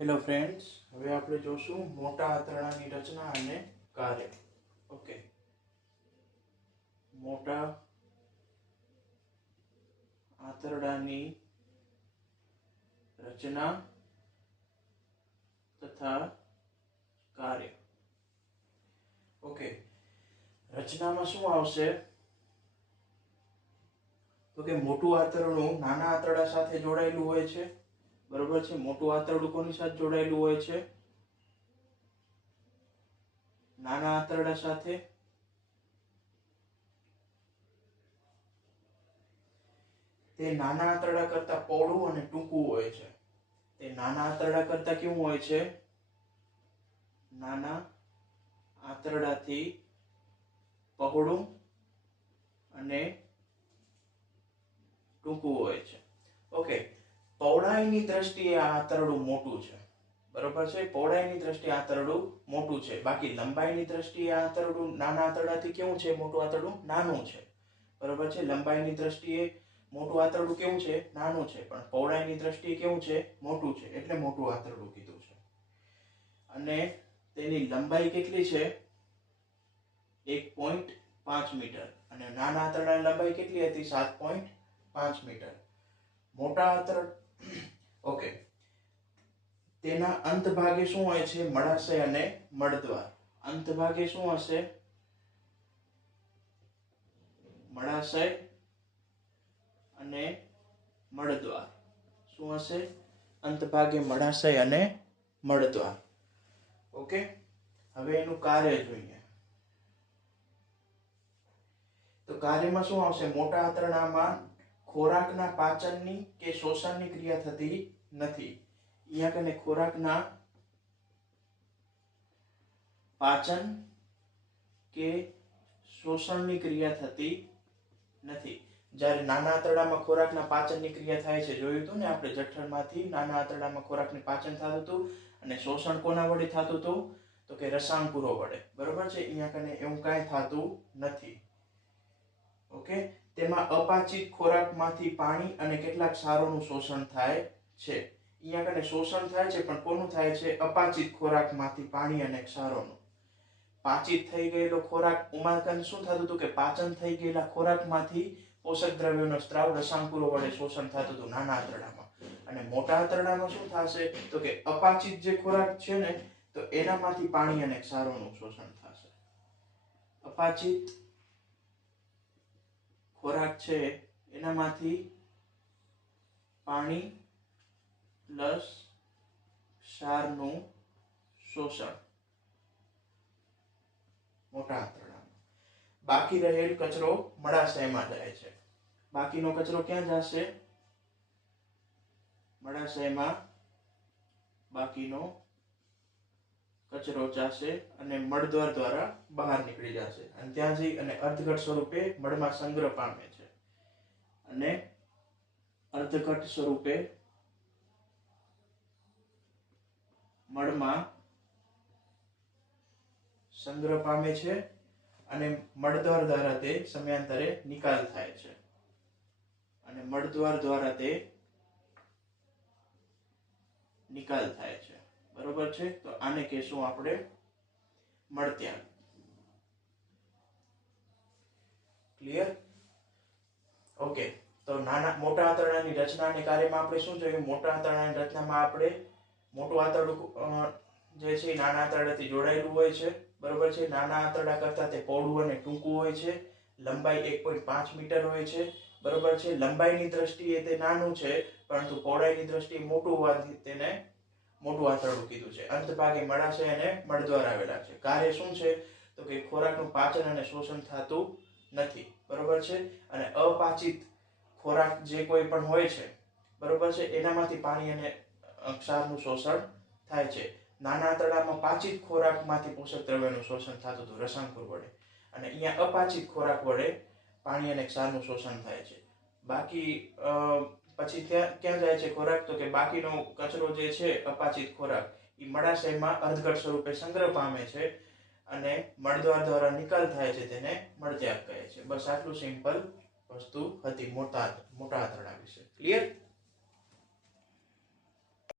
Hello friends, હવે આપણે જોશું મોટા આંતરડાની રચના અને કાર્ય. ઓકે, મોટા આંતરડાની રચના તથા કાર્ય. ઓકે, રચનામાં શું આવશે તો કે મોટું આંતરડું નાના આંતરડા સાથે જોડાયેલું હોય છે. બરોબર છે. મોટું આંતરડું કોની સાથે જોડાયેલું હોય છે? નાના આંતરડા સાથે. તે નાના આંતરડા કરતા પહોળું અને ટૂંકું હોય છે. તે નાના આંતરડા કરતા કેવું હોય છે? નાના આંતરડાથી પહોળું અને ટૂંકું હોય છે. ઓકે, પહોળાઈની દ્રષ્ટિએ આ આંતરડું મોટું છે. બરોબર છે. પહોળાઈની દ્રષ્ટિએ આંતરડું મોટું છે. બાકી લંબાઈની દ્રષ્ટિએ આંતરડું નાના આંતરડાથી કેવું છે? મોટું આંતરડું નાનું છે. બરોબર છે. લંબાઈની દ્રષ્ટિએ મોટું આંતરડું કેવું છે? નાનું છે. પણ પહોળાઈની દ્રષ્ટિએ કેવું છે? મોટું છે. એટલે મોટું આંતરડું કીધું છે. અને તેની લંબાઈ કેટલી છે? 1.5 મીટર. અને નાના આંતરડાની લંબાઈ કેટલી હતી? 7.5 મીટર. મોટા આંતરડા ઓકે, તેના અંત ભાગે શું હોય છે? મળાશય અને મળદ્વાર. અંત ભાગે શું હશે? મળાશય અને મળદ્વાર. શું હશે? અંત ભાગે મળાશય અને મળદ્વાર. ઓકે, હવે એનું કાર્ય જોઈએ. તો કાર્યમાં શું આવશે? મોટા આંતરડામાં ખોરાકના પાચનની કે શોષણની ક્રિયા થતી નથી. અહીંયા કને ખોરાકના પાચન કે શોષણની ક્રિયા થતી નથી. જ્યારે નાના આંતરડામાં ખોરાકના પાચનની ક્રિયા થાય છે. જોયું હતું ને આપણે, જઠરમાંથી નાના આંતરડામાં ખોરાકનું પાચન થતું હતું. અને શોષણ કોના વડે થતું હતું? તો કે રસાંકુરો વડે. બરોબર છે. અહીંયા કને એવું કાંઈ થતું નથી. ઓકે, તેમાં અપાચિત ખોરાકમાંથી પાણી અને કેટલાક ક્ષારોનું શોષણ થાય છે. અહીંયા કને શોષણ થાય છે, પણ કોનું થાય છે? અપાચિત ખોરાકમાંથી પાણી અને ક્ષારોનું. પાચિત થઈ ગયેલો ખોરાક, ઉમાકન શું થતું હતું કે પાચન થઈ ગયેલા ખોરાકમાંથી પોષક દ્રવ્યોનો સ્ત્રાવ રસાંકુરો વડે શોષણ થતું હતું નાના આંતરડામાં. અને મોટા આંતરડામાં શું થશે? તો કે અપાચિત જે ખોરાક છે ને, તો એનામાંથી પાણી અને ક્ષારોનું શોષણ થશે. અપાચિત ખોરાક છે એનામાંથી પાણી પ્લસ ક્ષારનું શોષણ મોટા આંતરડામાં. બાકી રહેલ કચરો મળાશયમાં જાય છે. બાકીનો કચરો ક્યાં જશે? મળાશયમાં બાકીનો કચરો જશે અને મળદ્વાર દ્વારા બહાર નીકળી જશે. અને ત્યાં જઈ અને અર્ધઘટ સ્વરૂપે મળમાં સંગ્રહ પામે છે. અને અર્ધઘટ સ્વરૂપે મળમાં સંગ્રહ પામે છે. અને મળદ્વાર દ્વારા તે સમયાંતરે નિકાલ થાય છે. અને મળદ્વાર દ્વારા તે નિકાલ થાય છે. બરોબર છે. તો આને કહેશું આપણે મળત્યાગ. ક્લિયર? ઓકે, તો મોટા આંતરડાની રચના અને કાર્યમાં આપણે શું જોયું? મોટા આંતરડાની રચનામાં આપણે મોટું આંતરડું જે છે એ નાના આંતરડાથી જોડાયેલું હોય છે. બરોબર છે. નાના આંતરડા કરતા તે પહોળું અને ટૂંકું હોય છે. લંબાઈ 1.5 મીટર હોય છે. બરોબર છે. લંબાઈની દ્રષ્ટિએ તે નાનું છે, પરંતુ પહોળાઈની દ્રષ્ટિએ મોટું હોવાથી તેને મોટું આંતરડું કીધું છે. અંત ભાગે મળાશય અને મળદ્વાર આવેલા છે. કાર્ય શું છે? તો કે ખોરાકનું પાચન અને શોષણ થતું નથી. બરોબર છે. અને અપાચિત ખોરાક જે કોઈ પણ હોય છે, બરોબર છે, એનામાંથી પાણી અને ક્ષારનું શોષણ થાય છે. નાના આંતરડામાં પાચિત ખોરાકમાંથી પોષક દ્રવ્યોનું શોષણ થતું હતું રસાંકુર વડે. અને અહીંયા અપાચિત ખોરાક વડે પાણી અને ક્ષારનું શોષણ થાય છે. બાકી પછી ક્યાં જાય છે ખોરાક? તો કે બાકીનો કચરો જે છે, અપાચિત ખોરાક, એ મળાશયમાં અર્ધઘટ સ્વરૂપે સંગ્રહ પામે છે. અને મળદ્વાર દ્વારા નિકાલ થાય છે. તેને મળત્યાગ કહે છે. બસ આટલું સિમ્પલ વસ્તુ હતી મોટા આંતરડા વિશે. ક્લિયર?